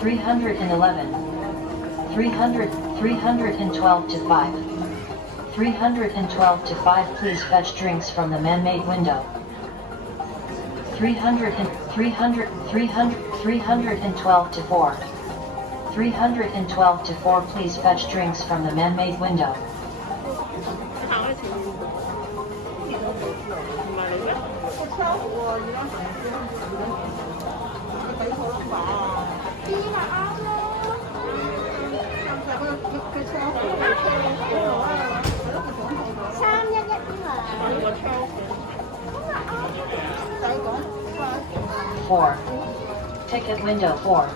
311, 312 to 5, 312 to 5, please fetch drinks from the man-made window. 312 to 4, 312 to 4, please fetch drinks from the man-made window. 4. Ticket window 4.